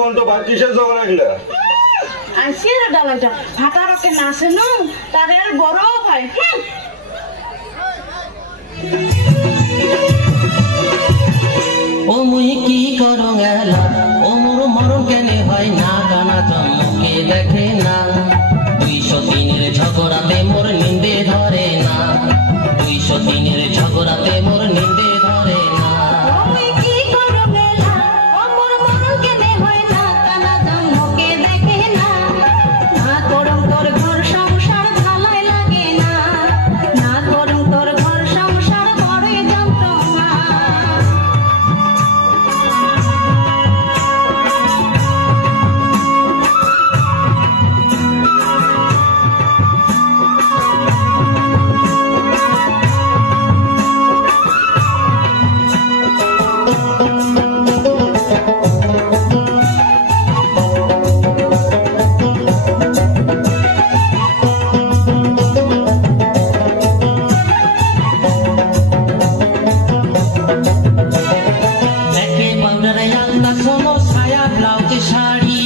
বন্ধু ভাত কিসের জোগাড় রাখলে আইসির ডালাটা ফাটা রকে নাচে নু তার আর বড় ভাই ও মুই কি করং এলা ও মোর মরণ কেনে হয় না কানা চমকে দেখে না 200 দিনের ঝগড়াতে মোর নিন্দে ধরে না 200 দিনের ঝগড়াতে মোর নিন্দে ধরে না শাড়ি